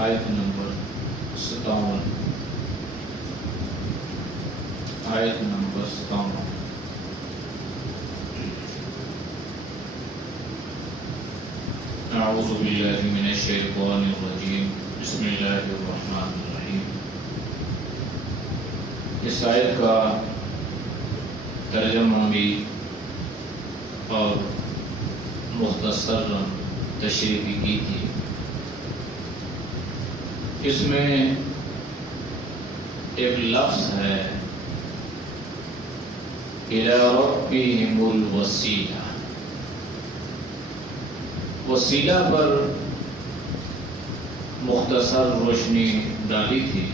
آیت نمبر 57 آیت نمبر 57 اعوذ باللہ من الشیطان الرجیم بسم اللہ الرحمن الرحیم۔ اس آیت کا ترجمہ بھی اور مختصر تشریح بھی کی تھی۔ اس میں ایک لفظ ہے اِلیٰ رَبِّهِمُ الْوَسِیلَہ، وسیلہ پر مختصر روشنی ڈالی تھی۔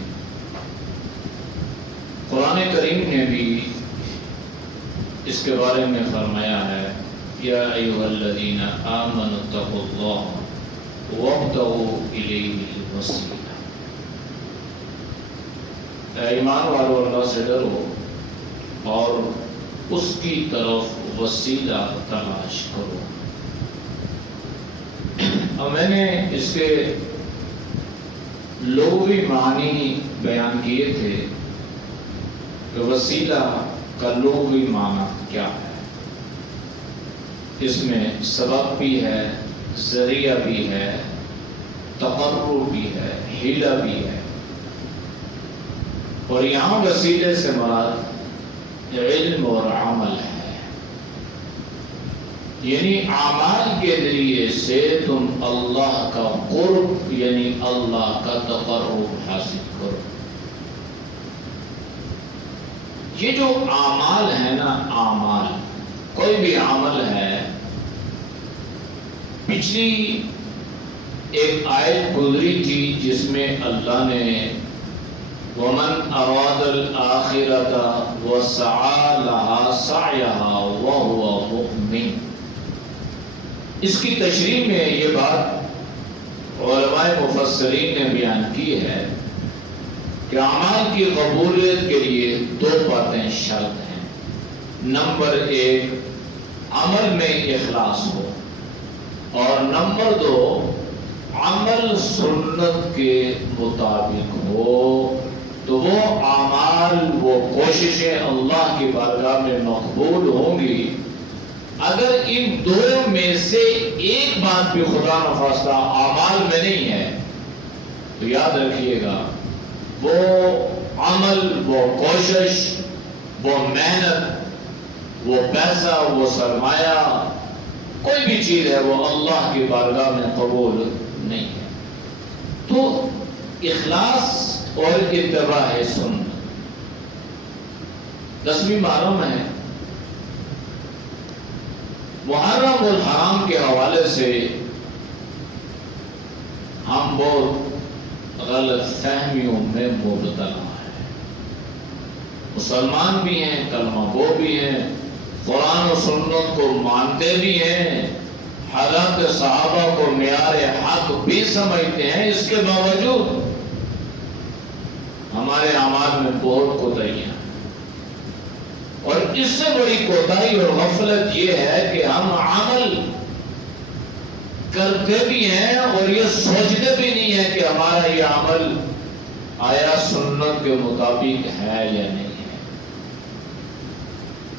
قرآن کریم نے بھی اس کے بارے میں فرمایا ہے یا ایھا الذین آمنوا اتقوا اللہ وابتغوا الیہ الوسیلہ، اے ایمان والو اللہ سے ڈرو اور اس کی طرف وسیلہ تلاش کرو۔ اور میں نے اس کے لغوی معنی بیان کیے تھے کہ وسیلہ کا لغوی معنی کیا ہے۔ اس میں سبب بھی ہے، ذریعہ بھی ہے، تقرب بھی ہے، حیلہ بھی ہے۔ اور یہاں وسیلے سے مراد علم اور عمل ہے، یعنی اعمال کے ذریعے سے تم اللہ کا قرب یعنی اللہ کا تقرب حاصل کرو۔ یہ جو اعمال ہے نا، اعمال کوئی بھی عمل ہے، پچھلی ایک آیت گزری تھی جس میں اللہ نے وَمَنْ أَرَادَ الْآخِرَةَ وَسَعَى لَهَا سَعْيَهَا وَهُوَ مُؤْمِنٌ، اس کی تشریح میں یہ بات علماء مفسرین نے بیان کی ہے کہ اعمال کی قبولیت کے لیے دو باتیں شرط ہیں۔ نمبر ایک، عمل میں اخلاص ہو، اور نمبر دو، عمل سنت کے مطابق ہو، تو وہ اعمال، وہ کوششیں اللہ کی بارگاہ میں مقبول ہوں گی۔ اگر ان دو میں سے ایک بات بھی خدا نخواستہ اعمال میں نہیں ہے تو یاد رکھیے گا وہ عمل، وہ کوشش، وہ محنت، وہ پیسہ، وہ سرمایہ، کوئی بھی چیز ہے وہ اللہ کی بارگاہ میں قبول نہیں ہے۔ تو اخلاص اور اتباع سنت۔ 10ویں محرم ہے، محرم الحرام کے حوالے سے ہم بہت غلط فہمیوں میں مبتلا ہیں۔ مسلمان بھی ہیں، کلمہ گو بھی ہیں، قرآن و سنت کو مانتے بھی ہیں، حضرات صحابہ کو معیار حق بھی سمجھتے ہیں، اس کے باوجود ہمارے اعمال میں بہت کوتاہیاں ہیں۔ اور اس سے بڑی کوتاہی اور غفلت یہ ہے کہ ہم عمل کرتے بھی ہیں اور یہ سوچتے بھی نہیں ہیں کہ ہمارا یہ عمل آیا سنت کے مطابق ہے یا نہیں ہے۔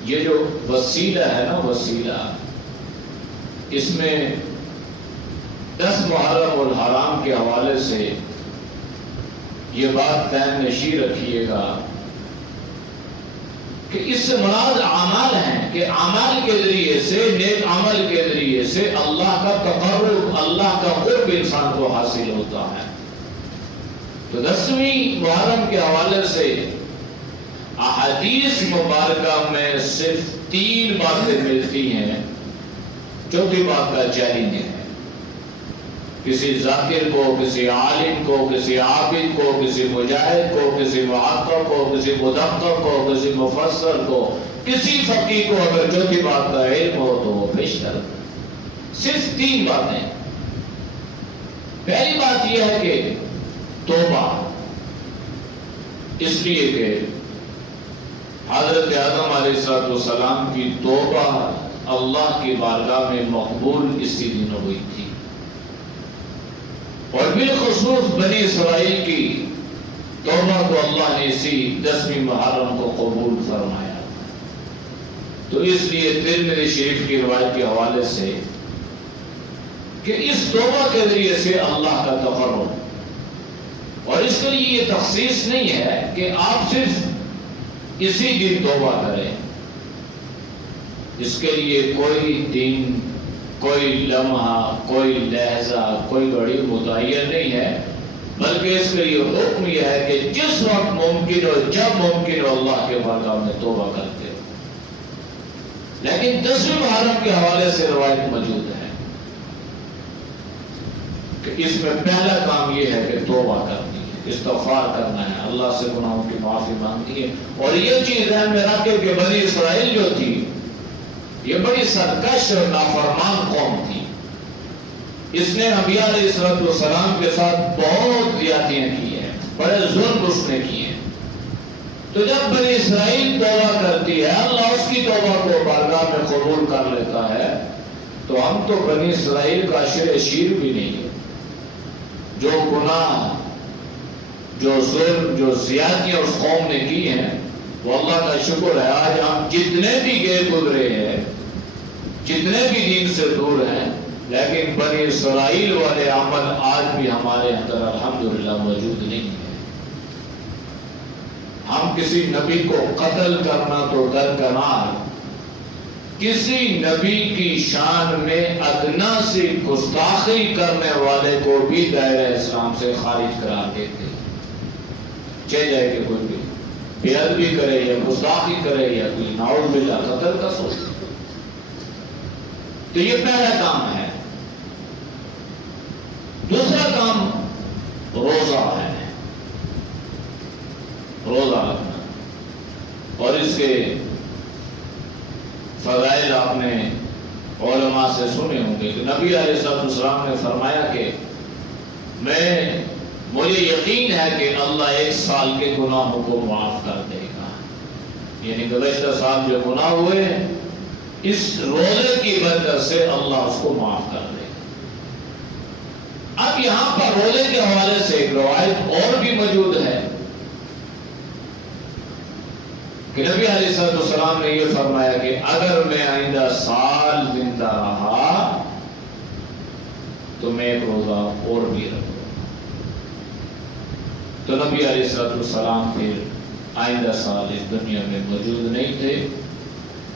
یہ جو وسیلہ ہے نا، وسیلہ، اس میں 10 محرم الحرام کے حوالے سے یہ بات ذہن نشین رکھیے گا کہ اس سے مراد اعمال ہیں، کہ اعمال کے ذریعے سے، نیک عمل کے ذریعے سے اللہ کا تقرب، اللہ کا قرب انسان کو حاصل ہوتا ہے۔ تو 10ویں محرم کے حوالے سے احادیث مبارکہ میں صرف 3 باتیں ملتی ہیں، چوتھی بات کا چیلنج ہے۔ کسی ذاکر کو، کسی عالم کو، کسی عابد کو، کسی مجاہد کو، کسی محقق کو، کسی مدقق کو، کسی مفسر کو، کسی فقیہ کو اگر چوتھی بات کا علم ہو تو وہ پیش کرتا ہے۔ صرف 3 باتیں۔ پہلی بات یہ ہے کہ توبہ، اس لیے کہ حضرت آدم علیہ السلام کی توبہ اللہ کی بارگاہ میں مقبول اسی دن ہوئی تھی، اور بالخصوص بنی اسرائیل کی توبہ کو اللہ نے اسی 10ویں محرم کو قبول فرمایا۔ تو اس لیے ترمذی شریف کی روایت کے حوالے سے کہ اس توبہ کے ذریعے سے اللہ کا تقرب، اور اس کے لیے یہ تخصیص نہیں ہے کہ آپ صرف اسی دن توبہ کریں، اس کے لیے کوئی دن، کوئی لمحہ، کوئی لہجہ، کوئی گھڑی متعین نہیں ہے، بلکہ اس کے لیے حکم یہ ہے کہ جس وقت ممکن ہو، جب ممکن ہو، اللہ کے بارگاہ میں توبہ کرتے ہو۔ لیکن 10ویں محرم کے حوالے سے روایت موجود ہے کہ اس میں پہلا کام یہ ہے کہ توبہ کرنی ہے، استغفار کرنا ہے، اللہ سے گناہوں کی معافی مانگنی ہے۔ اور یہ چیز ذہن میں رکھے کہ بنی اسرائیل جو تھی یہ بڑی سرکش اور نافرمان قوم تھی، اس نے نبی علیہ السلام کے ساتھ بہت زیادتیاں کی ہیں، بڑے ظلم اس نے کیے ہیں۔ تو جب بنی اسرائیل توبہ کرتی ہے، اللہ اس کی توبہ کو بارگاہ میں قبول کر لیتا ہے، تو ہم تو بنی اسرائیل کا شیر بھی نہیں ہے۔ جو گناہ، جو ظلم، جو زیادتیاں اس قوم نے کی ہیں، وہ اللہ کا شکر ہے آج ہم جتنے بھی غیر گزرے ہیں، جتنے بھی دین سے دور ہیں، لیکن بنی اسرائیل والے عمل آج بھی ہمارے اندر الحمدللہ موجود نہیں ہے۔ ہم کسی نبی کو قتل کرنا تو درکنار، کسی نبی کی شان میں ادنا سی گستاخی کرنے والے کو بھی دائرہ اسلام سے خارج قرار دیتے ہیں، چاہے جائے کہ کوئی بھی بے ادبی کرے یا گستاخی کرے یا کوئی نعوذ باللہ قتل کا سوچے۔ تو یہ پہلا کام ہے۔ دوسرا کام روزہ ہے، روزہ رکھنا، اور اس کے فضائل آپ نے علماء سے سنے ہوں گے کہ نبی علیہ السلام نے فرمایا کہ مجھے یقین ہے کہ اللہ 1 سال کے گناہوں کو معاف کر دے گا، یعنی گزشتہ سال جو گناہ ہوئے اس روزے کی برکت سے اللہ اس کو معاف کر دے گا۔ اب یہاں پر روزے کے حوالے سے ایک روایت اور بھی موجود ہے کہ نبی علیہ السلام نے یہ فرمایا کہ اگر میں آئندہ سال زندہ رہا تو میں ایک روزہ اور بھی رکھوں۔ تو نبی علیہ السلام پھر آئندہ سال اس دنیا میں موجود نہیں تھے،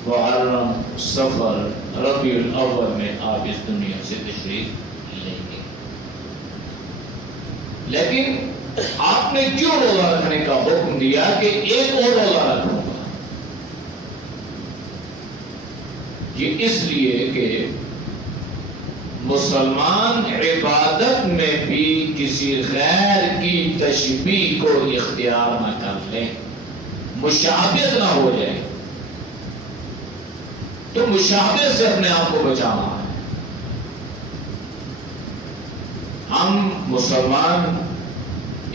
محرم، صفر، ربیع الاول میں آپ اس دنیا سے تشریف لیں گے۔ لیکن آپ نے کیوں روزہ رکھنے کا حکم دیا کہ ایک اور روزہ رکھوں گا؟ یہ اس لیے کہ مسلمان عبادت میں بھی کسی غیر کی تشبیہ کو اختیار نہ کر لیں، مشابہت نہ ہو جائے۔ تو مشابہت سے اپنے آپ کو بچانا ہے۔ ہم مسلمان،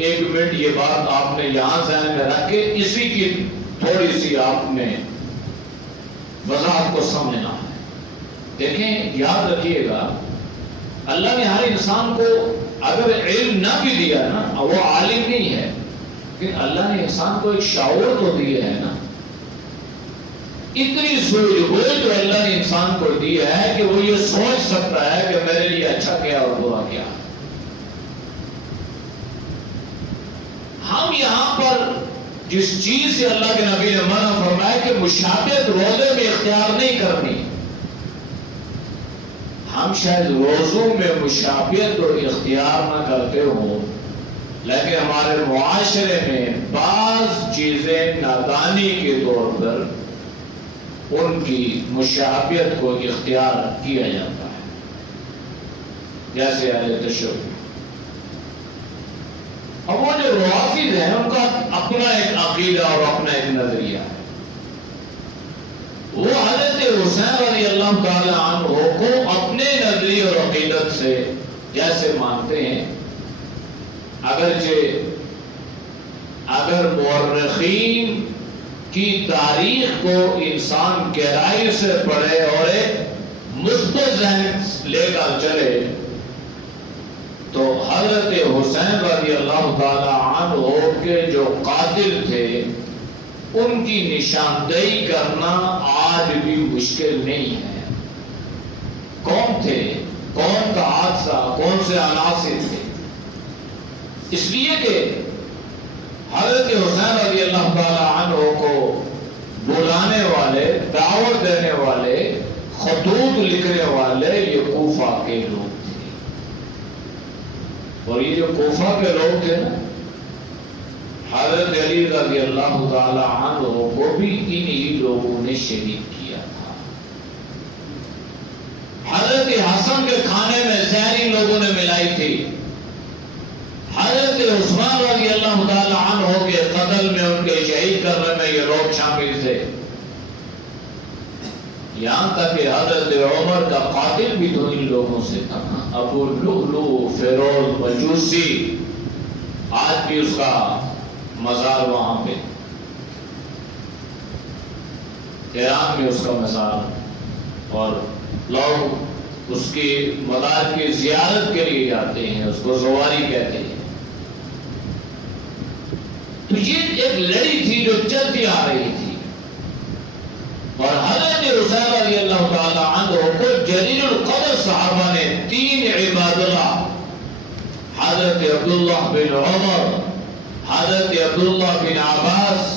1 منٹ یہ بات آپ نے یہاں ذہن میں رکھ کے اسی کی تھوڑی سی آپ نے وضاحت کو سمجھنا ہے۔ دیکھیں، یاد رکھیے گا، اللہ نے ہر انسان کو اگر علم نہ بھی دیا نا، وہ عالم نہیں ہے، لیکن اللہ نے انسان کو ایک شعور تو دیا ہے نا، اتنی سوچ بوجھ تو اللہ نے انسان کو دی ہے کہ وہ یہ سوچ سکتا ہے کہ میرے لیے اچھا کیا اور برا کیا۔ ہم یہاں پر جس چیز سے اللہ کے نبی نے منع فرمایا کہ مشابہت روزے میں اختیار نہیں کرنی، ہم شاید روزوں میں مشابہت اور اختیار نہ کرتے ہوں، لیکن ہمارے معاشرے میں بعض چیزیں نادانی کے طور پر ان کی مشابہت کو اختیار کیا جاتا ہے۔ جیسے اہل تشیع۔ اب وہ جو روافض ہیں ان کا اپنا ایک عقیدہ اور اپنا ایک نظریہ ہے۔ وہ حضرت حسین رضی اللہ تعالی عنہ کو اپنے نظریے اور عقیدت سے جیسے مانتے ہیں، اگرچہ اگر مورخین کی تاریخ کو انسان گہرائی سے پڑھے اور ایک مثبت ذہن لے کر چلے تو حضرت حسین رضی اللہ تعالی عنہ کے جو قاتل تھے ان کی نشاندہی کرنا آج بھی مشکل نہیں ہے۔ کون تھے، کون کا حادثہ، کون سے عناصر تھے؟ اس لیے کہ حضرت حسین رضی اللہ تعالی عنہ کو بلانے والے، دعوت دینے والے، خطوط لکھنے والے یہ کوفہ کے لوگ تھے۔ اور یہ جو کوفہ کے لوگ تھے نا، حضرت علی رضی اللہ تعالی عنہ کو بھی انہی لوگوں نے شریک کیا تھا۔ حضرت حسن کے کھانے میں زہر لوگوں نے ملائی تھی۔ حضرت عثمان رضی اللہ تعالی عنہ کے قتل میں، ان کے شہید کرنے میں یہ لوگ شامل تھے۔ یہاں تک کہ حضرت عمر کا قاتل بھی تو ان لوگوں سے تھا، ابو لؤلؤ فیروز مجوسی، آج بھی اس کا مزار وہاں پہ ایران میں اس کا مزار، اور لوگ اس کی مزار کی زیارت کے لیے جاتے ہیں، اس کو زواری کہتے ہیں۔ تو یہ ایک لڑی تھی جو چلتی آ رہی تھی، اور حضرت حسین رضی اللہ تعالی عنہ کو جلیل القدر صحابہ نے تین عباد اللہ، حضرت عبداللہ بن عمر، حضرت عبداللہ بن عباس،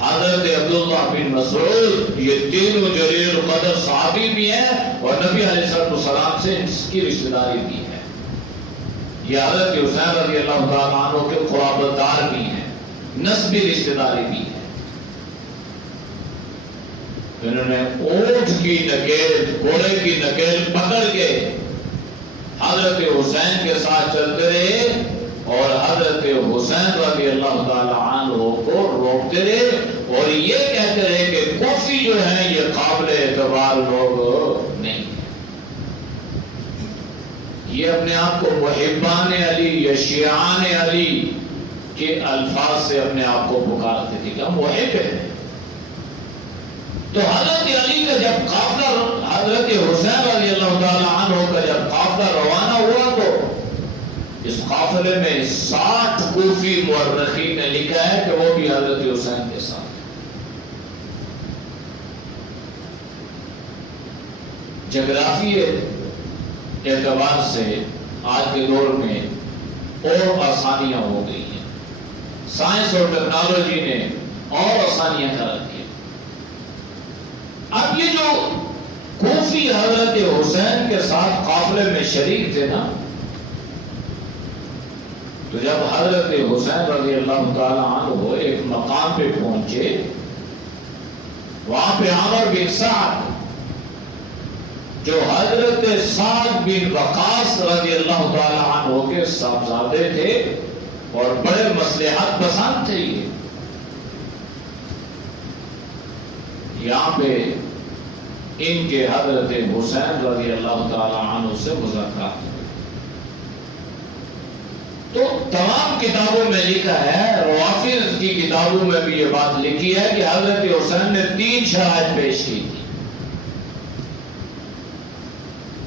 حضرت عبداللہ بن مسعود، یہ تینوں جلیل القدر صحابی بھی ہیں اور نبی علیہ السلام سے اس کی رشتہ داری بھی ہے۔ یہ حضرت حسین رضی اللہ تعالی عنہ کے قرابت دار بھی ہیں، نسبی رشتہ داری بھی ہے۔ انہوں نے اونٹ کی نکیل، گھوڑے کی نکیل پکڑ کے حضرت حسین کے ساتھ چلتے رہے اور حضرت حسین رضی اللہ تعالی عنہ کو روکتے رہے اور یہ کہتے رہے کہ کوفی جو ہیں یہ قابل اعتبار لوگ نہیں ہیں۔ یہ اپنے آپ کو محبان علی یا شیعان علی کے الفاظ سے اپنے آپ کو پکارتے تھے کہ ہم محب ہیں۔ تو حضرت علی کا جب قافلہ، حضرت حسین رضی اللہ تعالی عنہ کا جب قافلہ روانہ ہوا تو اس قافلے میں 60 کوفی مورخین نے لکھا ہے کہ وہ بھی حضرت حسین کے ساتھ۔ جغرافی اعتبار سے آج کے دور میں اور آسانیاں ہو گئی ہیں، سائنس اور ٹیکنالوجی نے اور آسانیاں کر دی ہیں۔ اب یہ جو کوفی حضرت حسین کے ساتھ قافلے میں شریک تھے نا، تو جب حضرت حسین رضی اللہ تعالی عنہ ایک مقام پہ پہنچے، وہاں پہ عمر بن سعد جو حضرت سعد بن وقاص رضی اللہ تعالی عنہ کے صاحبزادے تھے اور بڑے مصلحت پسند تھے، یہاں پہ ان کے حضرت حسین رضی اللہ تعالی عنہ سے مذاکرات ہوئے۔ تو تمام کتابوں میں لکھا ہے، روافض کی کتابوں میں بھی یہ بات لکھی ہے کہ حضرت حسین نے 3 شرائط پیش کی تھی۔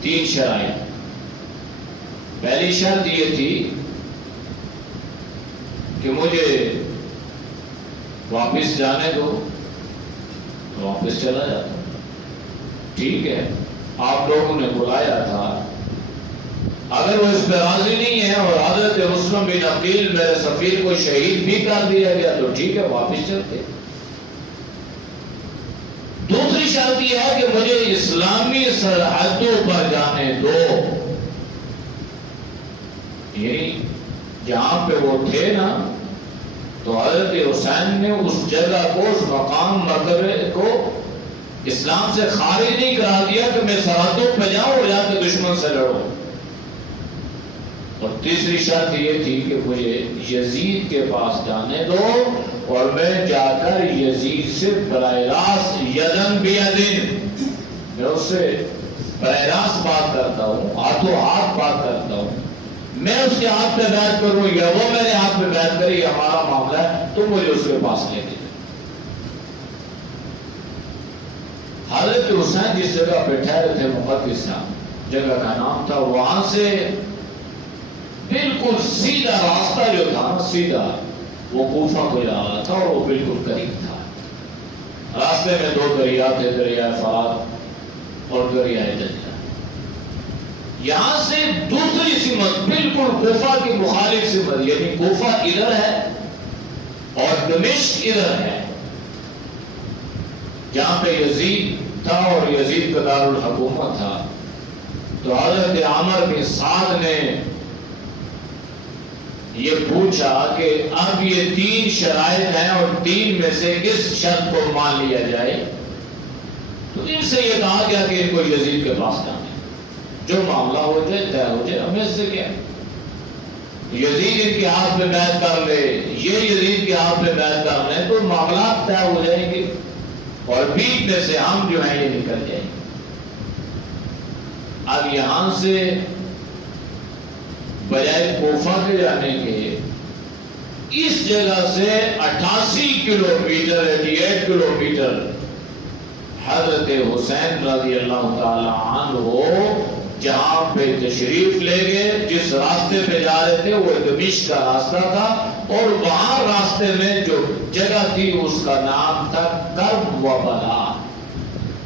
3 شرائط۔ پہلی شرط یہ تھی کہ مجھے واپس جانے دو، واپس چلا جاتا۔ ٹھیک ہے، آپ لوگوں نے بلایا تھا، اگر وہ اس پہ راضی نہیں ہے اور حضرت مسلم بن عقیل میرے سفیر کو شہید بھی کر دیا گیا تو ٹھیک ہے، واپس چلتے۔ دوسری شرط یہ ہے کہ مجھے اسلامی سرحدوں پر جانے دو، یعنی جہاں پہ وہ تھے نا، تو حضرت حسین نے اس جگہ کو، اس مقام مرتبے کو اسلام سے خارج نہیں کرا دیا کہ میں سرحدوں پہ جاؤں اور جا کے دشمن سے لڑوں۔ اور تیسری شرط یہ تھی کہ مجھے یزید کے پاس جانے دو اور میں جا کر یزید سے براہ راست یدن بیدن، میں اس سے براہ راست بات کرتا ہوں، ہاتھوں ہاتھ بات کرتا ہوں، میں اس کے ہاتھ پہ بیعت کروں یا وہ میرے ہاتھ پہ بیعت کرے، یہ ہمارا معاملہ ہے، تم مجھے اس کے پاس لے کے جاؤ۔ حضرت حسین جس جگہ پہ ٹھہرے تھے مقدسہ جگہ کا نام تھا، وہاں سے بالکل سیدھا راستہ جو تھا نا، سیدھا وہ کوفہ کو جا رہا تھا اور وہ بالکل قریب تھا۔ راستے میں دو دریا تھے، دریائے فرات اور دریائے دجلہ۔ یہاں سے دوسری سمت بالکل کوفہ کی مخالف سمت، یعنی کوفہ ادھر ہے اور دمشق ادھر ہے، جہاں پہ یزید تھا اور یزید کا دارالحکومت تھا۔ تو حضرت عامر بن سعد نے یہ پوچھا کہ اب یہ تین شرائط ہیں اور تین میں سے کس شرط کو مان لیا جائے؟ تو ان سے یہ کہا گیا کہ ان کو یزید کے پاس جانا ہے، جو معاملہ ہو جائے طے ہو جائے، ہمیں اس سے کیا ہے؟ یزید ان کے ہاتھ میں بیعت کر لے، یہ یزید کے ہاتھ میں بیعت کر لیں تو معاملات طے ہو جائیں گے اور بیچ میں سے ہم جو ہیں یہ نکل جائیں گے۔ اب یہاں سے بجائے کوفہ کے جانے کے اس جگہ سے 88 کلومیٹر 88 کلومیٹر حضرت حسین رضی اللہ تعالی عنہ جہاں پہ تشریف لے گئے، جس راستے پہ جا رہے تھے وہ دمشق کا راستہ تھا، اور وہاں راستے میں جو جگہ تھی اس کا نام تھا کرب و بلا۔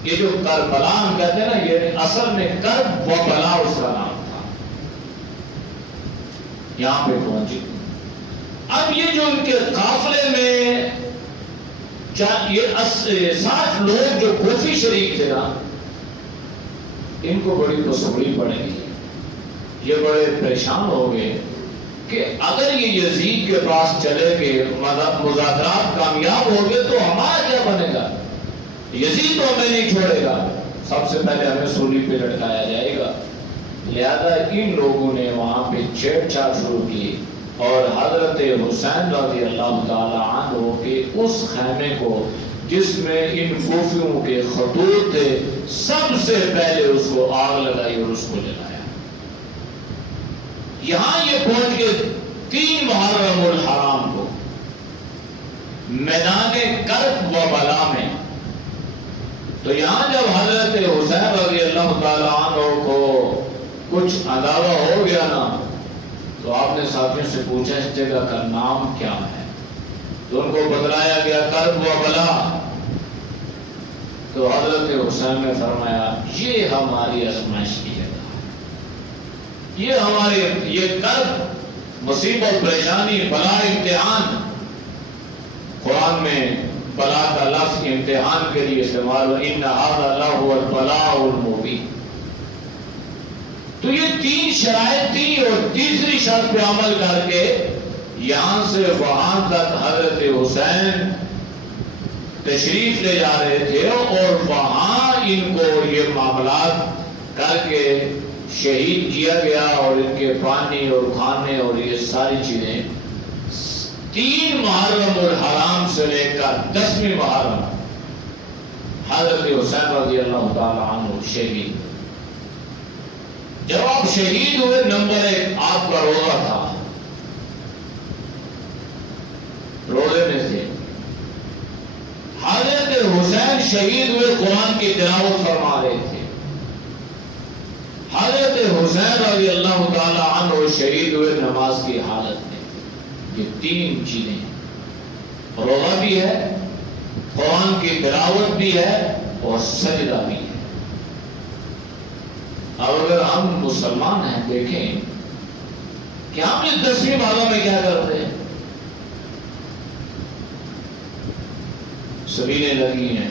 یہ جو کربلا ہم کہتے ہیں نا، یہ اصل میں کرب و بلا اس کا نام تھا۔ یہاں پہ پہنچے۔ اب یہ جو ان کے قافلے میں یہ 60 لوگ جو کوفی شریک تھے نا، ان کو بڑی مسوڑی پڑ گئی، یہ بڑے پریشان ہو گئے کہ اگر یہ یزید کے پاس چلے گئے، مذاکرات کامیاب ہو گئے تو ہمارا کیا بنے گا؟ یزید تو ہمیں نہیں چھوڑے گا، سب سے پہلے ہمیں سولی پہ لٹکایا جائے گا۔ لہذا ان لوگوں نے وہاں پہ چھیڑ چھاڑ شروع کی اور حضرت حسین رضی اللہ تعالی عنہ کے اس خیمے کو جس میں ان کوفیوں کے خطوط تھے، سب سے پہلے اس کو آگ لگائی اور اس کو جلایا۔ یہاں یہ پہنچ کے 3 محرم الحرام کو میدان کرب و بلا میں، تو یہاں جب حضرت حسین رضی اللہ تعالی عنہ کو کچھ اندازہ ہو گیا نا، تو آپ نے ساتھیوں سے پوچھا اس جگہ کا نام کیا ہے؟ تو ان کو بتلایا گیا کرب و بلا۔ تو حضرت حسین نے فرمایا یہ ہماری آزمائش کی جگہ ہے، یہ ہمارے یہ کرب، مصیبت، پریشانی، بلا، امتحان۔ قرآن میں بلا کا لفظ امتحان کے لیے استعمال ہو، ان ھذا لہو البلاء المبین۔ تو یہ 3 شرائط تھی اور تیسری شرط پہ عمل کر کے یہاں سے وہاں تک حضرت حسین تشریف لے جا رہے تھے اور وہاں ان کو یہ معاملات کر کے شہید کیا گیا، اور ان کے پانی اور کھانے اور یہ ساری چیزیں 3 محرم الحرام سے لے کر 10ویں محرم حضرت حسین رضی اللہ تعالی عنہ شہید۔ جب آپ شہید ہوئے، نمبر 1 آپ کا روزہ تھا، روزے میں تھے۔ حضرت حسین شہید ہوئے، قرآن کی تلاوت فرما رہے تھے۔ حضرت حسین رضی اللہ تعالی عنہ شہید ہوئے نماز کی حالت میں۔ یہ 3 چیزیں، روزہ بھی ہے، قرآن کی تلاوت بھی ہے اور سجدہ بھی ہے۔ اب اگر ہم مسلمان ہیں، دیکھیں کہ ہم اس 10ویں محرم میں کیا کرتے ہیں؟ سبیلیں لگی ہیں،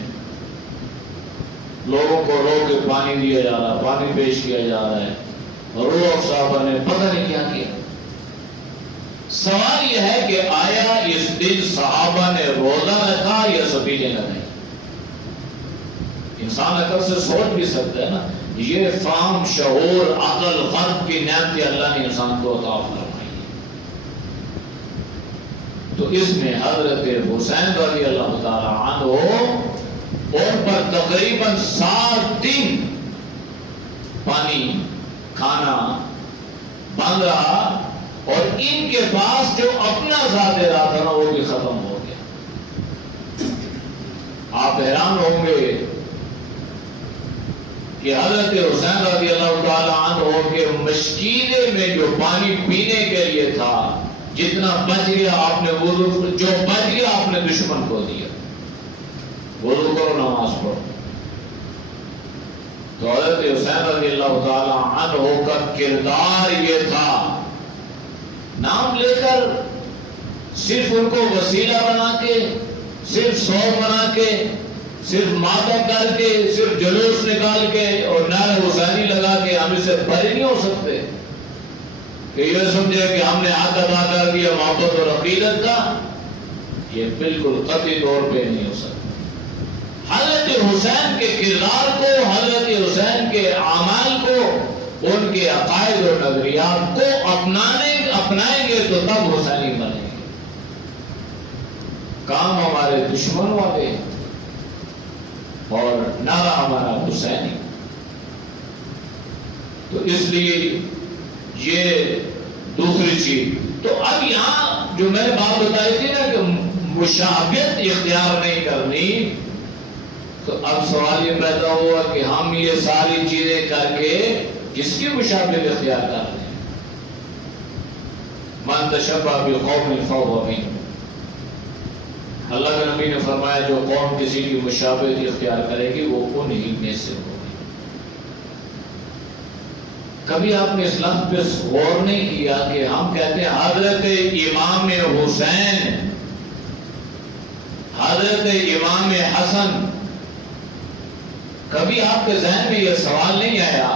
لوگوں کو رو کے پانی دیا جا رہا ہے، پانی پیش کیا جا رہا ہے، روح صاحبہ نے پتہ نہیں کیا کیا۔ سوال یہ ہے کہ آیا اس دن صحابہ نے روزہ رکھا یا سبیلیں لگائی؟ انسان عقل سے سوچ بھی سکتا ہے نا، یہ فہم، شعور، عقل، قلب کی نعمت اللہ نے انسان کو عطا فرمائی ہے۔ تو اس میں حضرت حسین رضی اللہ تعالی عنہ ان پر تقریباً 7 دن پانی کھانا بند رہا، اور ان کے پاس جو اپنا ذات رہا تھا نا وہ بھی ختم ہو گیا۔ آپ حیران ہوں گے کہ حضرت حسین رضی اللہ تعالی عنہ کے مشکینے میں جو پانی پینے کے لیے تھا، جتنا بچ گیا آپ نے وضو، جو بچ گیا آپ نے دشمن کو دیا، وضو کرو نماز پڑھو۔ تو حضرت حسین رضی اللہ تعالی عنہ کا کردار یہ تھا، نام لے کر صرف ان کو وسیلہ بنا کے، صرف سوگ بنا کے، صرف ماتم کر کے، صرف جلوس نکال کے اور نعرہ حسینی لگا کے ہم اسے بری نہیں ہو سکتے کہ یہ سمجھے کہ ہم نے حق ادا کر دیا محبت اور عقیدت کا۔ یہ بالکل قطعی طور پہ نہیں ہو سکتا۔ حضرت حسین کے کردار کو، حضرت حسین کے اعمال کو، ان کے عقائد اور نظریات کو اپنائیں گے تو تب حسینی بنیں گے۔ کام ہمارے دشمن والے اور نعرہ ہمارا حسینی۔ تو اس لیے یہ دوسری چیز۔ تو اب یہاں جو میں نے بات بتائی تھی نا کہ مشابہت اختیار نہیں کرنی، تو اب سوال یہ پیدا ہوا کہ ہم یہ ساری چیزیں کر کے کس کی مشابہت اختیار کر رہے ہیں؟ من تشبہ بقوم فہو منہم۔ اللہ کے نبی نے فرمایا جو قوم کسی کی مشابہت اختیار کرے گی وہ انہی میں سے ہوگی۔ کبھی آپ نے اس لفظ پہ غور نہیں کیا کہ ہم کہتے ہیں حضرت امام حسین، حضرت امام حسن، کبھی آپ کے ذہن میں یہ سوال نہیں آیا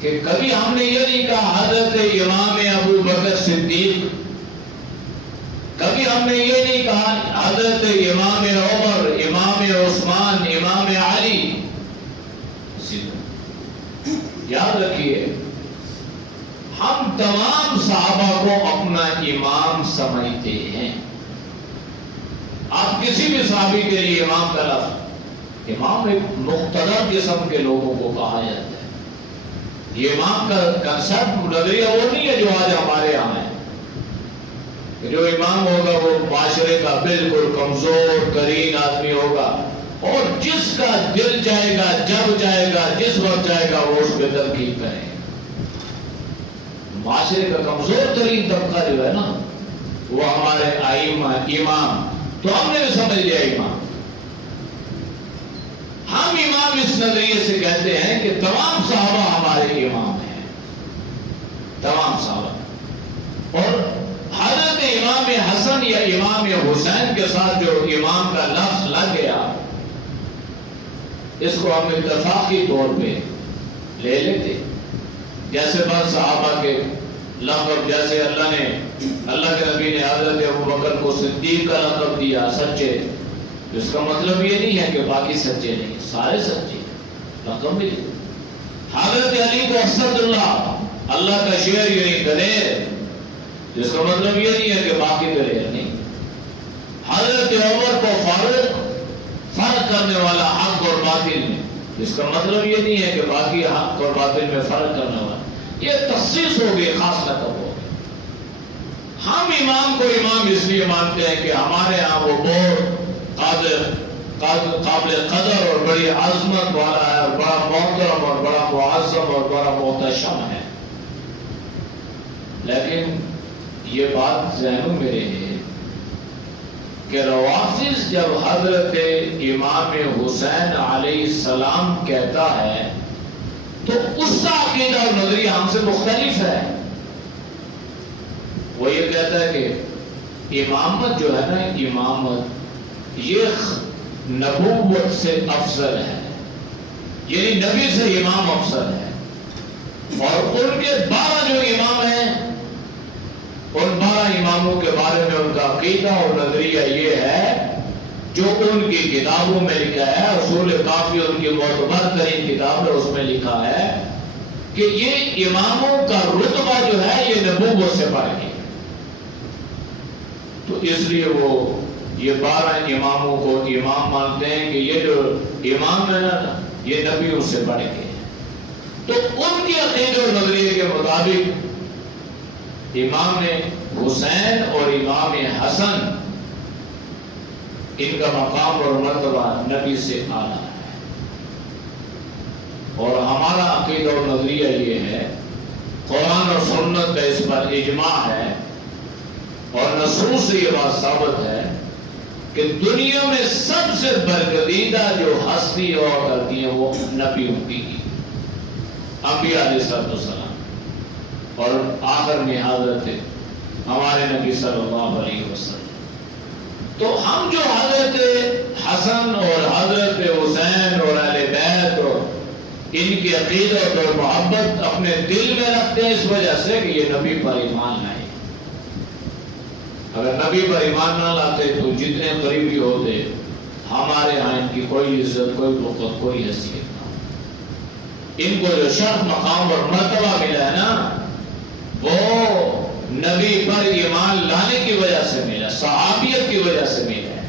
کہ کبھی ہم نے یہ نہیں کہا حضرت امام ابو بکر صدیق، کبھی ہم نے یہ نہیں کہا حضرت امام عمر، امام عثمان، امام علی۔ یاد رکھیے ہم تمام صحابہ کو اپنا امام سمجھتے ہیں۔ آپ کسی بھی صحابی کے لیے امام کا لفظ، امام ایک مختلف قسم کے لوگوں کو کہا جاتا ہے۔ یہ امام کا کنسپٹ نظریہ وہ نہیں ہے جو آج ہمارے یہاں ہے کہ جو امام ہوگا وہ معاشرے کا بالکل کمزور ترین آدمی ہوگا، اور جس کا دل چاہے گا، جب چاہے گا، جس وقت چاہے گا وہ اس پہ تنقید کرے گا۔ معاشرے کا کمزور ترین طبقہ جو ہے نا وہ ہمارے ائمہ، امام، تو ہم نے بھی سمجھ لیا امام۔ ہم امام اس نظریے سے کہتے ہیں کہ تمام صحابہ ہمارے امام ہیں، تمام صحابہ۔ اور حضرت امام حسن یا امام حسین کے ساتھ جو امام کا لفظ لگ گیا، اس کو ہم اتفاقی طور پہ لے لیتے۔ جیسے بعض صحابہ کے لقب، جیسے اللہ کے نبی نے حضرت ابو بکر کو صدیق کا لقب دیا، سچے، اس کا مطلب یہ نہیں ہے کہ باقی سچے نہیں، سارے سچے، لقب بھی دیا۔ حضرت علی کو اسد اللہ کا شعر یعنی دلیر، جس کا مطلب یہ نہیں ہے کہ باقی دلیر نہیں۔ حضرت عمر کو فاروق، فرق کرنے والا حق اور باطل میں، جس کا مطلب یہ نہیں ہے کہ باقی حق اور باطل میں فرق کرنے والا، یہ تخصیص ہو گئی، خاص لقب ہو گئی۔ ہم امام کو امام اس لیے مانتے ہیں کہ ہمارے ہاں وہ بہت قابل قدر اور بڑی عظمت والا ہے، اور بڑا محترم اور بڑا معظم اور بڑا محتشم ہے۔ لیکن یہ بات ذہنوں میں رہے کہ روافض جب حضرت امام حسین علیہ السلام کہتا ہے تو اس کا عقیدہ اور نظریہ ہم سے مختلف ہے۔ وہ یہ کہتا ہے کہ امامت جو ہے نا، امامت یہ نبوت سے افضل ہے، یعنی نبی سے امام افضل ہے۔ اور ان کے 12 جو امام ہیں، ان 12 اماموں کے بارے میں ان کا عقیدہ اور نظریہ یہ ہے جو ان کی کتابوں میں لکھا ہے، اصول کافی ان کی معتبر ترین کتاب ہے، اس میں لکھا ہے کہ یہ اماموں کا رتبہ جو ہے یہ نبوت سے بڑھ گیا. تو اس لیے وہ یہ 12 اماموں کو امام مانتے ہیں کہ یہ جو امام ہے نا یہ نبیوں سے بڑھ گئے. تو ان کے عقیدے اور نظریے کے مطابق امام حسین اور امام حسن ان کا مقام اور مرتبہ نبی سے اعلیٰ ہے. اور ہمارا عقیدہ اور نظریہ یہ ہے، قرآن اور سنت کا اس پر اجماع ہے اور نصوص سے یہ بات ثابت ہے کہ دنیا میں سب سے برگزیدہ جو ہستی اور کرتی ہیں وہ نبی ہوتی ہے، انبیاء علیہ السلام، اور آخر میں حضرت ہمارے نبی صلی اللہ علیہ وسلم. تو ہم جو حضرت حسن اور حضرت حسین اور اہل بیت اور ان کی عقیدت اور محبت اپنے دل میں رکھتے ہیں اس وجہ سے کہ یہ نبی پر ایمان لائے. اگر نبی پر ایمان نہ لاتے تو جتنے قریبی ہوتے ہمارے ہاں ان کی کوئی عزت، کوئی وقت، کوئی حیثیت نہ. ان کو جو شرف، مقام اور مرتبہ ملا ہے نا وہ نبی پر ایمان لانے کی وجہ سے ملا، صحابیت کی وجہ سے ملا ہے.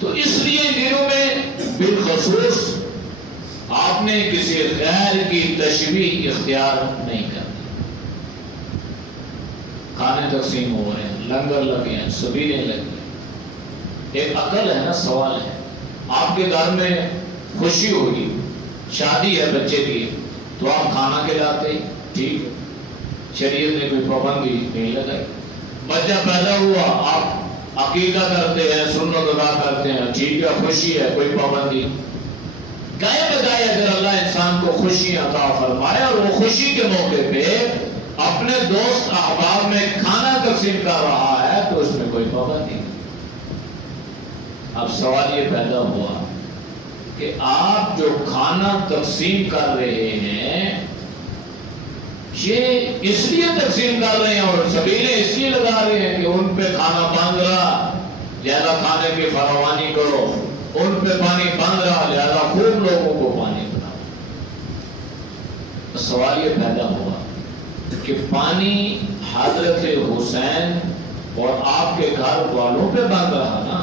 تو اس لیے ان دنوں میں بالخصوص آپ نے کسی غیر کی تشبیہ اختیار نہیں کرنی. کھانے تقسیم ہو رہے ہیں، لنگر لگے ہیں، سبیلیں لگی ہیں. ایک عقل ہے نا، سوال ہے، آپ کے گھر میں خوشی ہوگی، شادی ہے بچے کی، تو آپ کھانا کھلاتے، ٹھیک ہے، شریعت نے کوئی پابندی نہیں لگائی. بچہ پیدا ہوا، آپ عقیدہ کرتے ہیں، سنت ادا کرتے ہیں، ٹھیک ہے، خوشی ہے، کوئی پابندی. گائے بجائے اگر اللہ انسان کو خوشی عطا فرمائے اور وہ خوشی کے موقع پہ اپنے دوست احباب میں کھانا تقسیم کر رہا ہے تو اس میں کوئی پابندی نہیں. اب سوال یہ پیدا ہوا کہ آپ جو کھانا تقسیم کر رہے ہیں یہ اس لیے تقسیم کر رہے ہیں اور سبیلیں اس لیے لگا رہے ہیں کہ ان پہ کھانا بند رہا لہذا کھانے کی فراوانی کرو، ان پہ پانی بند رہا لہذا خوب لوگوں کو پانی پلاؤ. سوال یہ پیدا ہوا کہ پانی حضرت حسین اور آپ کے گھر والوں پہ بند رہا نا،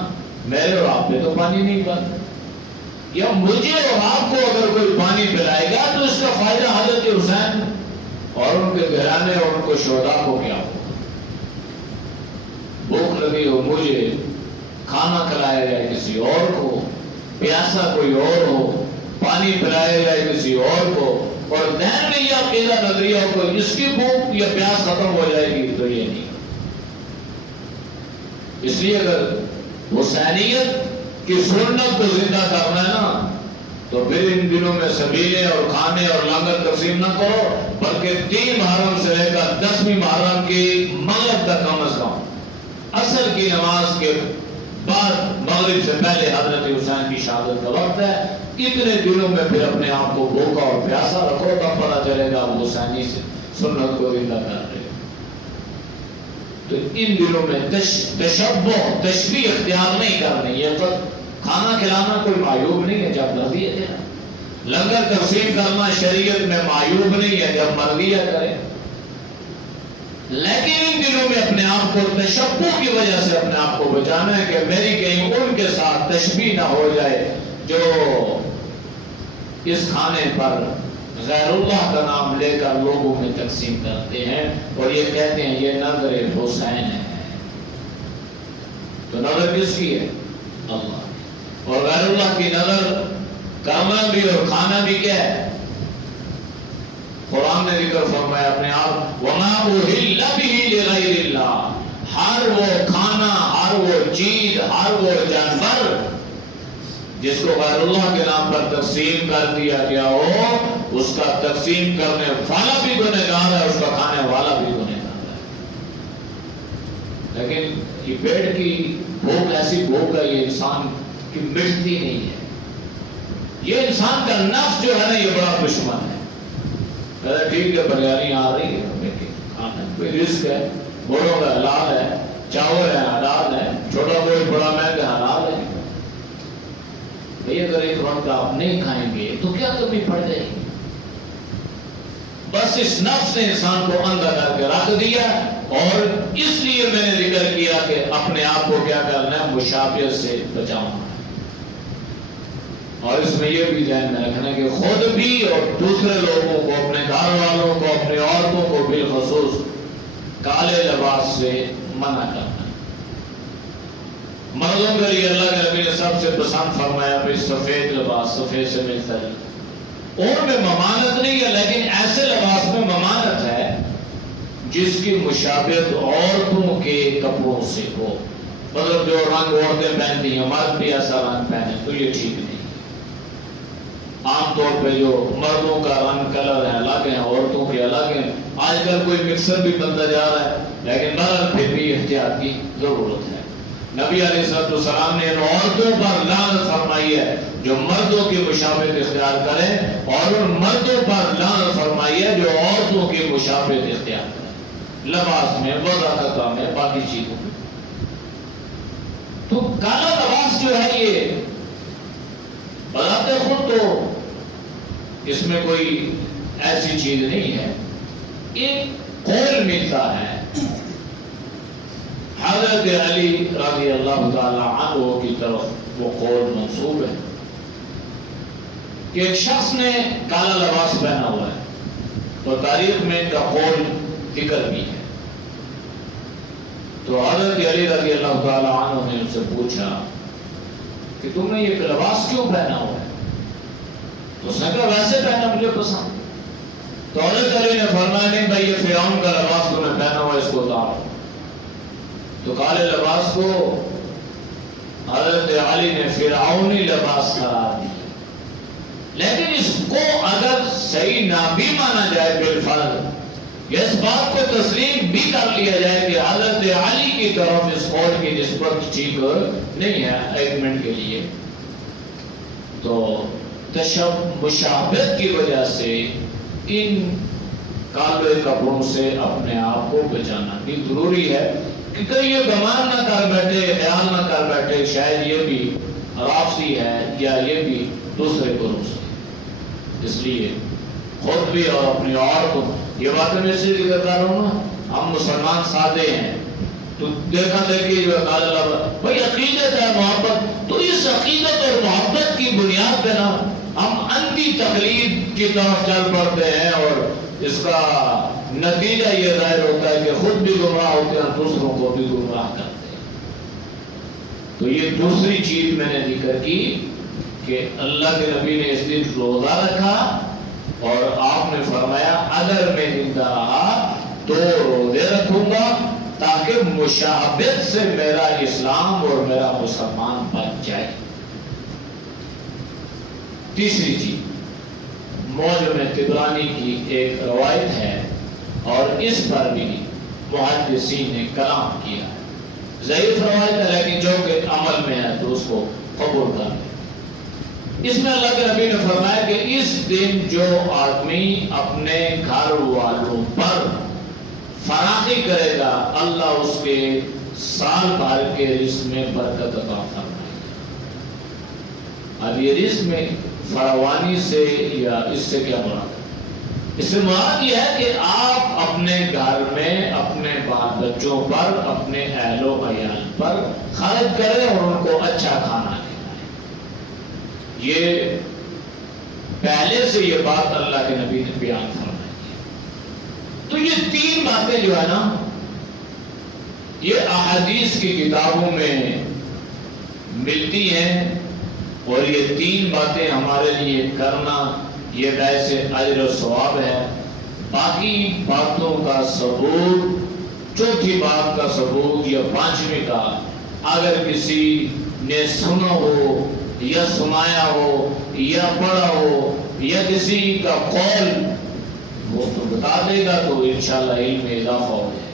میرے اور آپ پہ تو پانی نہیں بند. یا مجھے اور آپ کو اگر کوئی پانی پلائے گا تو اس کا فائدہ حضرت حسین اور ان کے گھرانے اور ان کو شہداء کو کیا ہو. بھوک لگی ہو مجھے، کھانا کھلایا جائے کسی اور کو، پیاسا کوئی اور ہو، پانی پلایا جائے کسی اور کو، اور ذہن میں یہ عقیدہ نظریہ ہو کہ اس کی بھوک یا پیاس ختم ہو جائے گی، تو یہ نہیں. اس لیے اگر حسینیت کی سنت کو زندہ کرنا ہے نا تو پھر ان دنوں میں سبیلے اور کھانے اور لنگر تقسیم نہ کرو، بلکہ 3 محرم سے لے کر 10ویں محرم کی مغرب تک کم از کم عصر کی نماز کے بعد مغرب سے پہلے حضرت حسین کی شہادت کا وقت ہے. اتنے دنوں میں پھر اپنے آپ کو بھوکا اور پیاسا رکھو، تب پتہ چلے گا آپ حسینی سے سنت کو زندہ کر رہے ہو. تو ان دنوں میں تشبیہ اختیار نہیں کرنی. یہ تو کھانا کھلانا کوئی معیوب نہیں ہے جب مرضی ہے، لنگر تقسیم کرنا شریعت میں معیوب نہیں ہے جب مرضی ہے کرے. لیکن ان دنوں میں اپنے آپ کو تشبہ کی وجہ سے اپنے آپ کو بچانا ہے کہ میری کہیں ان کے ساتھ تشبیہ نہ ہو جائے جو اس کھانے پر غیر اللہ کا نام لے کر لوگوں میں تقسیم کرتے ہیں اور یہ کہتے ہیں یہ نظر حسین ہے. تو نظر کس کی ہے؟ اللہ. اور غیر اللہ کی نظر کرنا بھی اور کھانا بھی کیا ہے؟ قرآن نے ذکر فرمایا اپنے آپ وَمَا أُهِلَّ بِهِ لِغَيْرِ اللَّهِ. ہر وہ کھانا، ہر وہ چیز، ہر وہ جانور جس کو غیر اللہ کے نام پر تقسیم کر دیا گیا ہو اس کا تقسیم کرنے والا بھی گنہگار ہے، اس کا کھانے والا بھی گنہگار ہے. لیکن یہ پیٹ کی بھوک ایسی بھوک ہے یہ انسان کی مٹتی نہیں ہے. یہ انسان کا نفس جو ہے نا یہ بڑا دشمن ہے. ٹھیک ہے بریانی آ رہی ہے، کھانا کوئی رزق ہے، بولوں کا حلال ہے، چاول ہے حلال ہے، چھوٹا کوئی بڑا مہنگا حلال وقت کا آپ نہیں کھائیں گے تو کیا کمی پڑ جائے گی؟ بس اس نفس نے انسان کو اندھا کر کے رکھ دیا، اور اس لیے میں نے ذکر کیا کہ اپنے آپ کو کیا کرنا ہے، مشابہت سے بچاؤں. اور اس میں یہ بھی ذہن میں رکھنا کہ خود بھی اور دوسرے لوگوں کو، اپنے گھر والوں کو، اپنے عورتوں کو بالخصوص کالے لباس سے منع کرنا. مردوں کے لیے اللہ کے نبی نے سب سے پسند فرمایا بھائی سفید لباس، سفید سے ملتا ہے. اور میں ممانت نہیں ہے، لیکن ایسے لباس میں ممانت ہے جس کی مشابہت عورتوں کے کپڑوں سے ہو. مطلب جو رنگ عورتیں پہنتی ہیں مرد بھی ایسا رنگ پہنے تو یہ ٹھیک نہیں. عام طور پہ جو مردوں کا رنگ کلر ہے الگ ہیں، عورتوں کے الگ ہیں. آج کل کوئی مکسر بھی بنتا جا رہا ہے، لیکن بہرحال پھر بھی احتیاط کی ضرورت ہے. نبی علیہ السلام نے ان عورتوں پر لعنت فرمائی ہے جو مردوں کی مشابہت اختیار کریں، اور ان مردوں پر لعنت فرمائی ہے جو عورتوں کی مشابہت اختیار کریں، لباس میں، وضاحت میں، باقی چیزوں میں. تو کالا لباس جو ہے یہ بذات خود تو اس میں کوئی ایسی چیز نہیں ہے. ایک قول ملتا ہے حضرت علی رضی اللہ تعالی عنہ کی طرف، وہ قول منسوب ہے کہ ایک شخص نے کالا لباس پہنا ہوا ہے، تو تاریخ میں ان کا قول ذکر بھی ہے. تو حضرت علی رضی اللہ تعالی عنہ نے ان سے پوچھا کہ تم نے یہ لباس کیوں پہنا ہوا ہے؟ تو اس نے کہا ویسے پہنا مجھے پسند. تو حضرت علی نے فرمایا نہیں بھائی یہ فرعون کا لباس تم نے پہنا ہوا، اس کو اتارو. تو کالے لباس کو حضرت علی نے فرعونی لباس قرار دیا. لیکن اس کو اگر صحیح نہ بھی مانا جائے بالفرض، اس بات کو تسلیم بھی کر لیا جائے کہ حضرت علی کی طرف اس قول کی نسبت ٹھیک نہیں ہے ایک منٹ کے لیے، تو مشابہت کی وجہ سے ان کالے کپڑوں سے اپنے آپ کو بچانا بھی ضروری ہے کہ کہیں یہ گمان نہ کر بیٹھے، خیال نہ کر بیٹھے شاید یہ بھی رافضی ہے یا یہ بھی دوسرے گروہ سے. اس لیے خود بھی اور اپنی اور کو، یہ باتیں میں سے ذکر کر رہا ہوں نا، ہم مسلمان سادے ہیں تو دیکھا دیکھی جو کالا لباس، بھائی عقیدت ہے، محبت، تو اس عقیدت اور محبت کی بنیاد پہ نا ہم انٹی تقلید کی طرف چل پڑتے ہیں، اور اس کا نتیجہ یہ ظاہر ہوتا ہے کہ خود بھی گمراہ ہوتے ہیں، دوسروں کو بھی گمراہ کرتے ہیں. تو یہ دوسری چیز میں نے ذکر کی کہ اللہ کے نبی نے اس دن روزہ رکھا، اور آپ نے فرمایا اگر میں زندہ رہا تو روزے رکھوں گا تاکہ مشابہت سے میرا اسلام اور میرا مسلمان بچ جائے. تیسری چیز معجم طبرانی کی ایک روایت ہے، اور اس پر بھی محدثین نے کلام کیا ہے. ضعیف روایت ہے لیکن جو کہ عمل میں ہے تو اس کو قبول کر لیں. اس میں اللہ کے نبی نے فرمایا کہ اس دن جو آدمی اپنے گھر والوں پر فراخی کرے گا اللہ اس کے سال بھر کے رزق میں برکت عطا فرمائے گا. اب یہ رزق میں فراوانی سے یا اس سے کیا مراد ہے؟ اس سے مراد یہ ہے کہ آپ اپنے گھر میں اپنے بال بچوں پر، اپنے اہل و عیال پر خرچ کریں اور ان کو اچھا کھانا کھلائیں. یہ پہلے سے یہ بات اللہ کے نبی نے بیان فرمائی ہے. تو یہ تین باتیں جو ہے نا یہ احادیث کی کتابوں میں ملتی ہیں، اور یہ تین باتیں ہمارے لیے کرنا یہ باعث اجر و ثواب ہے. باقی باتوں کا ثبوت، چوتھی بات کا ثبوت یا پانچویں کا اگر کسی نے سنا ہو یا سنایا ہو یا پڑھا ہو یا کسی کا قول وہ تو بتا دے گا تو انشاءاللہ علم میں اضافہ ہو جائے.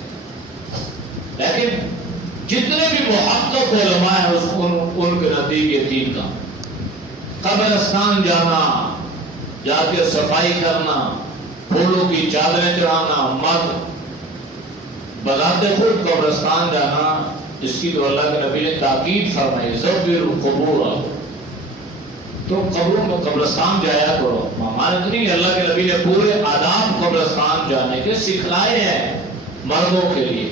لیکن جتنے بھی محقق علماء ہیں ان کے نزدیک یہ تین کا قبرستان جانا، جا کے صفائی کرنا، پھولوں کی چادریں چڑھانا، مرد بذات خود قبرستان جانا، اس کی تو اللہ کے نبی نے تاکید فرمائی زور القبور، تو قبروں میں قبرستان جایا کرو. مانت نہیں, اللہ کے نبی نے پورے آداب قبرستان جانے کے سکھلائے ہیں مردوں کے لیے.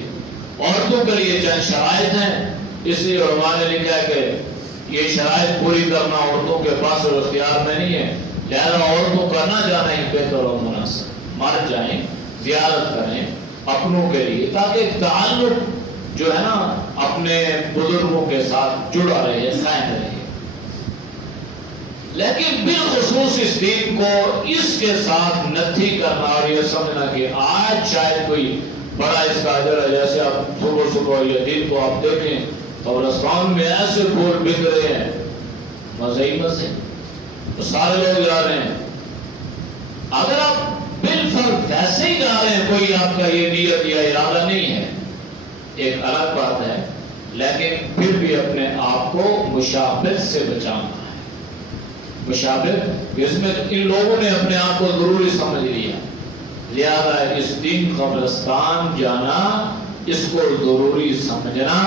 عورتوں کے لیے چند شرائط ہیں, اس لیے علماء نے لکھا ہے کہ یہ شرائط پوری کرنا عورتوں کے پاس اور اختیار میں نہیں ہے, لہذا عورتوں کا نہ جانا ہی بہتر اور مناسب. مرد جائیں, زیارت کریں اپنوں کے لیے, تاکہ تعلق جو ہے نا اپنے بزرگوں کے ساتھ جڑا رہے, قائم رہے. لیکن بالخصوص اس دین کو اس کے ساتھ نتھی کرنا اور یہ سمجھنا کہ آج شاید کوئی بڑا اس کا اجر ہے. جیسے آپ صبح صبح یہ دن کو آپ دیکھیں قبرستان میں ایسے پھول بک رہے ہیں, مزے ہی مزے, تو سارے لوگ جا رہے ہیں. اگر آپ بالفرض ویسے ہی جا رہے ہیں, کوئی آپ کا یہ نیت یا ارادہ نہیں ہے, ایک الگ بات ہے, لیکن پھر بھی اپنے آپ کو مشابہت سے بچانا ہے. مشابہت اس میں ان لوگوں نے اپنے آپ کو ضروری سمجھ لیا, لہذا اس دن قبرستان جانا اس کو ضروری سمجھنا,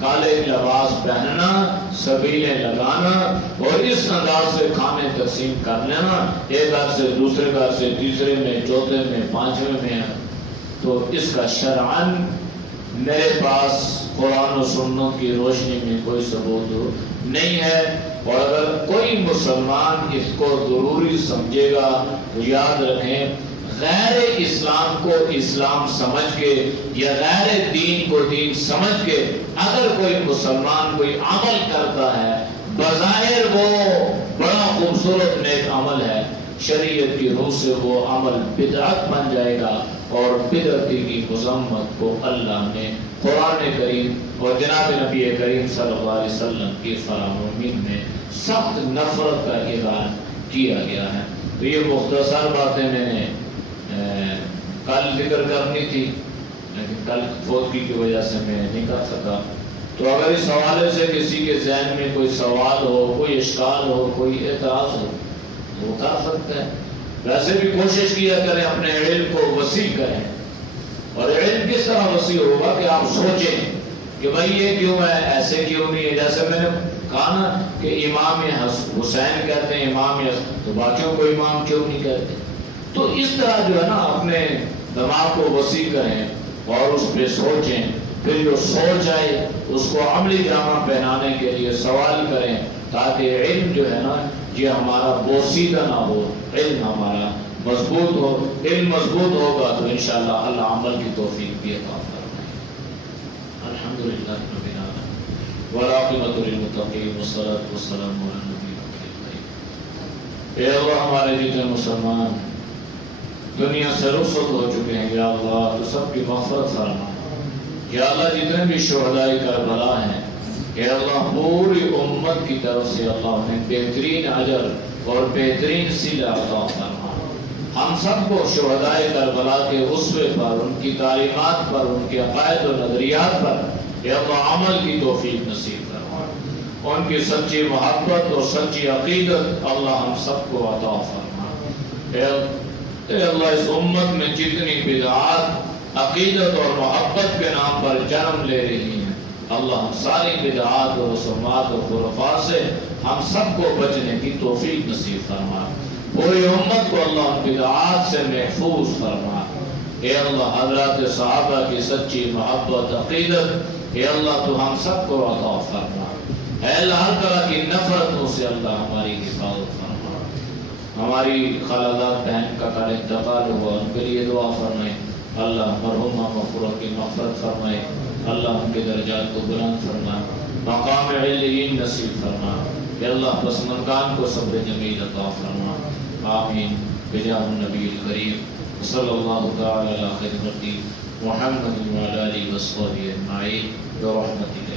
کالے لباس پہننا, سبیلیں لگانا اور اس انداز سے کھانے تقسیم کر لینا, ایک گھر سے دوسرے گھر سے تیسرے میں, چوتھے میں, پانچویں میں, تو اس کا شرعاً میرے پاس قرآن و سنت کی روشنی میں کوئی ثبوت نہیں ہے. اور اگر کوئی مسلمان اس کو ضروری سمجھے گا تو یاد رکھیں, غیر اسلام کو اسلام سمجھ کے یا غیر دین کو دین سمجھ کے اگر کوئی مسلمان کوئی عمل کرتا ہے, بظاہر وہ بڑا خوبصورت نیک عمل ہے, شریعت کی روح سے وہ عمل بدعت بن جائے گا. اور بدعتی کی مذمت کو اللہ نے قرآن کریم اور جناب نبی کریم صلی اللہ علیہ وسلم کی فرامین میں سخت نفرت کا اعلان کیا گیا ہے. تو یہ مختصر باتیں میں نے کل ذکر کرنی تھی, لیکن کل فوتگی کی وجہ سے میں نہیں کر سکا. تو اگر اس حوالے سے کسی کے ذہن میں کوئی سوال ہو, کوئی اشکال ہو, کوئی اعتراض ہو تو وہ کر سکتا ہے. ویسے بھی کوشش کیا کریں اپنے علم کو وسیع کریں. اور علم کس طرح وسیع ہوگا کہ آپ سوچیں کہ بھائی یہ کیوں ہے, ایسے کیوں نہیں ہے. جیسے میں نے کہا نا کہ امام حسین کہتے ہیں امام حسن, تو باقیوں کو امام کیوں نہیں کہتے. تو اس طرح جو ہے نا اپنے دماغ کو وسیع کریں اور اس پہ سوچیں, پھر جو سوچ آئے اس کو عملی جامہ پہنانے کے لیے سوال کریں, تاکہ علم جو ہے نا یہ ہمارا بوسیدہ نہ ہو, علم ہمارا مضبوط ہو. علم مضبوط ہوگا تو انشاءاللہ اللہ عمل کی توفیق بھی عطا فرمائے. الحمدللہ رب العالمین والعاقبۃ للمتقین والصلاۃ والسلام علی النبی الکریم. اے اللہ ہمارے جتنے مسلمان دنیا سے رخصت ہو چکے ہیں, یا اللہ تو سب کی مغفرت فرما. یا اللہ جتنے بھی شہدائے کربلا ہیں, یا اللہ پوری امت کی طرف سے اللہ انہیں بہترین اجر اور بہترین صلہ عطا فرما. ہم سب کو شہدائے کربلا کے اسوے پر, ان کی تعلیمات پر, ان کے عقائد و نظریات پر یا اللہ عمل کی توفیق نصیب فرما. ان کی سچی محبت اور سچی عقیدت اللہ ہم سب کو عطا فرما. اے اللہ اس امت میں جتنی بدعات عقیدت اور محبت کے نام پر جنم لے رہی ہیں, اللہ ہم ساری بدعات اور رسومات اور خرافات سے ہم سب کو بچنے کی توفیق نصیب فرما. پوری امت کو اللہ ان بدعات سے محفوظ فرما. اے اللہ حضرات صحابہ کی سچی محبت عقیدت اے اللہ تو ہم سب کو عطا فرما. اے اللہ ہر طرح کی نفرتوں سے اللہ ہماری حفاظت فرما. ہماری خالدات بہن کا کل انتقال ہوا, ان کے لیے دعا فرمائے. اللہ مرحومہ مغفورہ کی مغفرت فرمائے. اللہ ان کے درجات کو بلند فرما, مقام علیین نصیب فرما. اے اللہ پسماندگان کو صبر جمیل عطا فرما. آمین بجاہ النبی الکریم صلی اللہ تعالی علی خیر خلقہ محمد وعلی آلہ وصحبہ اجمعین برحمتک